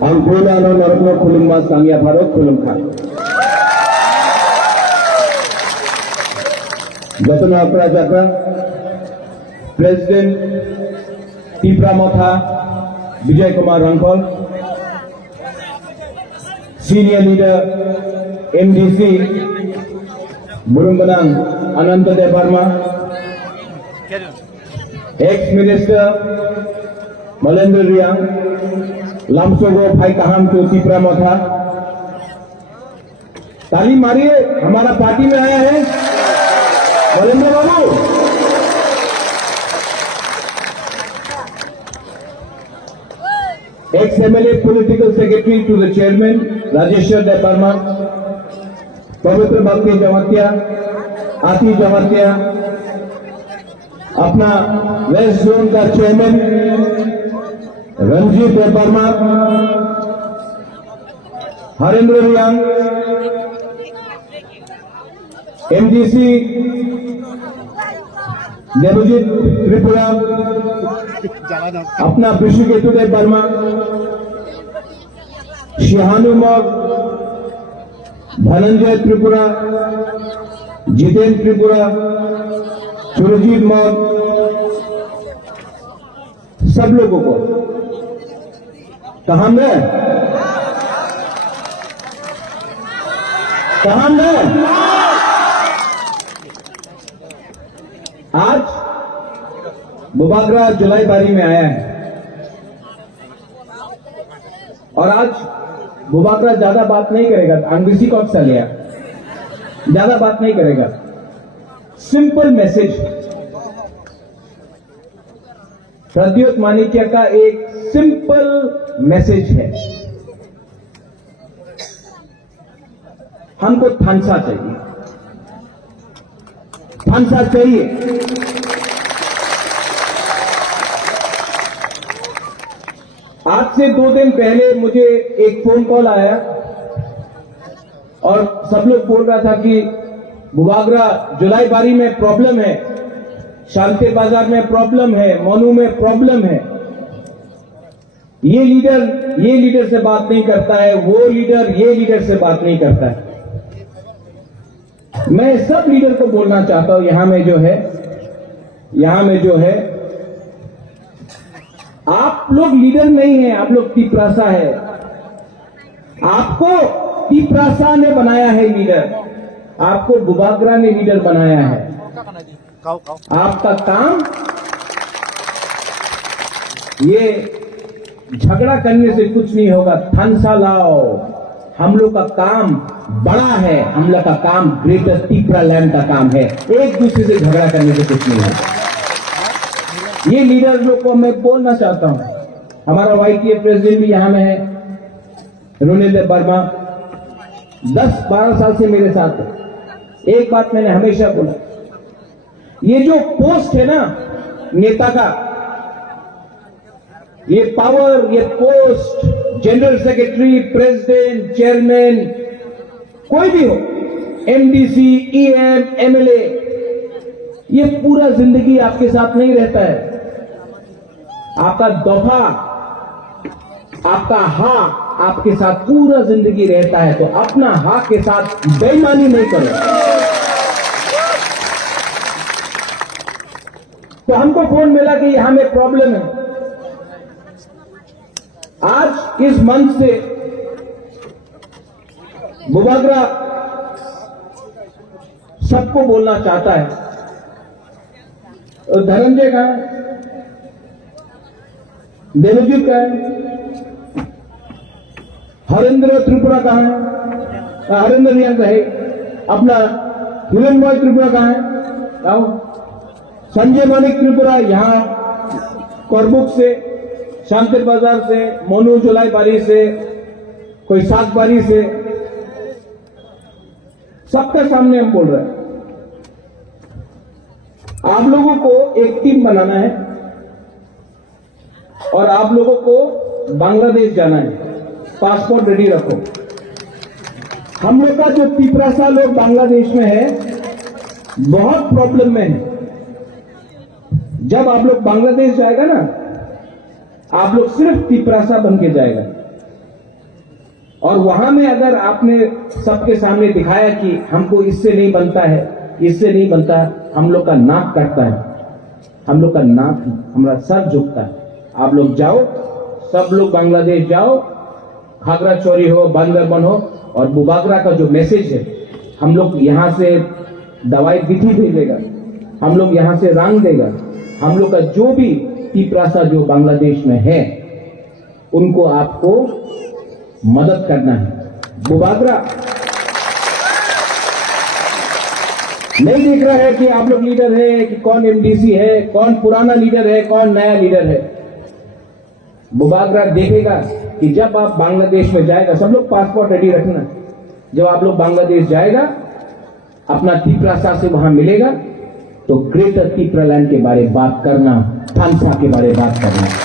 Angkulan Narokno Khulum Mas Sangya Farok Khulum Khan. Jatuna Prajaka, President Tipra Motha, Vijay Kumar Rankol, Senior Leader MDC, Burumbanang Anantadev Verma, Ex-Minister Malendra Riang, लामसोगो भाई कहाम को तीपरा मथा ताली मारिए हमारा party में आया है Malendra Babu. Ex MLA political secretary to the chairman Rajeshwar Dev Verma, Pavitra Bhakti Jamatia आती जमातिया, अपना वेस्ट जोन का चेयरमैन रणजीत वर्मा, हरेंद्र रियांग, एमडीसी देवजीत त्रिपुरा, अपना विश्वकेतुदेव वर्मा, शिहानुमग, धनंजय त्रिपुरा, जितेंद्र त्रिपुरा, सुरजीत मग, सब लोगों को कहां में आज बुबागरा जुलाई बारी में आया है और आज बुबागरा ज्यादा बात नहीं करेगा। अंग्रेजी को अक्सर लिया, ज्यादा बात नहीं करेगा। सिंपल मैसेज प्रद्योत माणिक्य का एक सिंपल मैसेज है, हमको थानसा चाहिए, थानसा चाहिए। आज से 2 दिन पहले मुझे एक फोन कॉल आया और सब लोग बोल रहा था कि बुबागरा जुलाई बारी में प्रॉब्लम है, शांति बाजार में प्रॉब्लम है, मोनू में प्रॉब्लम है। ये लीडर से बात नहीं करता है, वो लीडर ये लीडर से बात नहीं करता है। मैं सब लीडर को बोलना चाहता हूं यहां में जो है आप लोग लीडर नहीं है, आप लोग तीपरासा है। आपको तीपरासा ने बनाया है लीडर, आपको बुबागरा ने लीडर बनाया है। आपका काम ये झगड़ा करने से कुछ नहीं होगा, थानसा लाओ। हम लोग का काम बड़ा है, हम लोग का काम ग्रेटर तीपरा लैंड का काम है, एक दूसरे से झगड़ा करने से कुछ नहीं होगा। ये लीडर लोग को मैं बोलना चाहता हूं। हमारा वाईटीए प्रेसिडेंट भी यहां में है, रोनेदेव वर्मा, 10-12 साल से मेरे साथ है। एक बात मैंने हमेशा बोला, ये जो पोस्ट है ना नेता का, ये पावर, ये post, general secretary, president, chairman, कोई भी हो, एमडीसी, ईएम, एमएलए, ये पूरा जिंदगी आपके साथ नहीं रहता है। आपका दफा, आपका हक आपके साथ पूरा जिंदगी रहता है, तो अपना हक के साथ बेईमानी नहीं करो। तो हमको फोन मिला कि यहां में प्रॉब्लम है। आज इस मंच से बुबागरा सबको बोलना चाहता है। और धनंजय कहां है, देवजीत कहां है, हरेंद्र त्रिपुरा कहां है, हरेंद्र रियांग है, अपना हिरनमय त्रिपुरा कहां है, आओ। संजय मानिक त्रिपुरा यहां करबुक से, शांति बाजार से, मोनू जुलाई बारी से, कोई 7 बारी से, सबके सामने हम बोल रहे हैं। आप लोगों को एक टीम बनाना है और आप लोगों को बांग्लादेश जाना है। पासपोर्ट रेडी रखो। हम लोग का जो तीपरासा लोग बांग्लादेश में है, बहुत प्रॉब्लम में है। जब आप लोग बांग्लादेश जाएगा ना, आप लोग सिर्फ तिपरासा बन के जाएगा। और वहां में अगर आपने सबके सामने दिखाया कि हमको इससे नहीं बनता है, इससे नहीं बनता, हम लोग का नाक कटता है, हम लोग का नाक, हमारा सर झुकता है। आप लोग जाओ, सब लोग बांग्लादेश जाओ, खागराचौरी हो, बांदरबन हो, और बुबागरा का जो मैसेज है, हम लोग यहां से दवाई विधि भेजेगा, हम लोग यहां से रंग देगा, हम लोग का जो भी तिपरासा जो बांग्लादेश में है उनको आपको मदद करना है। बुबागरा नहीं देख रहा है कि आप लोग लीडर है, कि कौन एमडीसी है, कौन पुराना लीडर है, कौन नया लीडर है। बुबागरा देखेगा कि जब आप बांग्लादेश में जाएगा, सब लोग पासपोर्ट रेडी रखना, जब आप लोग बांग्लादेश जाएगा, अपना तिपरासा से वहां मिलेगा, तो ग्रेटर तिपरालैंड के बारे बात करना, थानसा के बारे बात करना।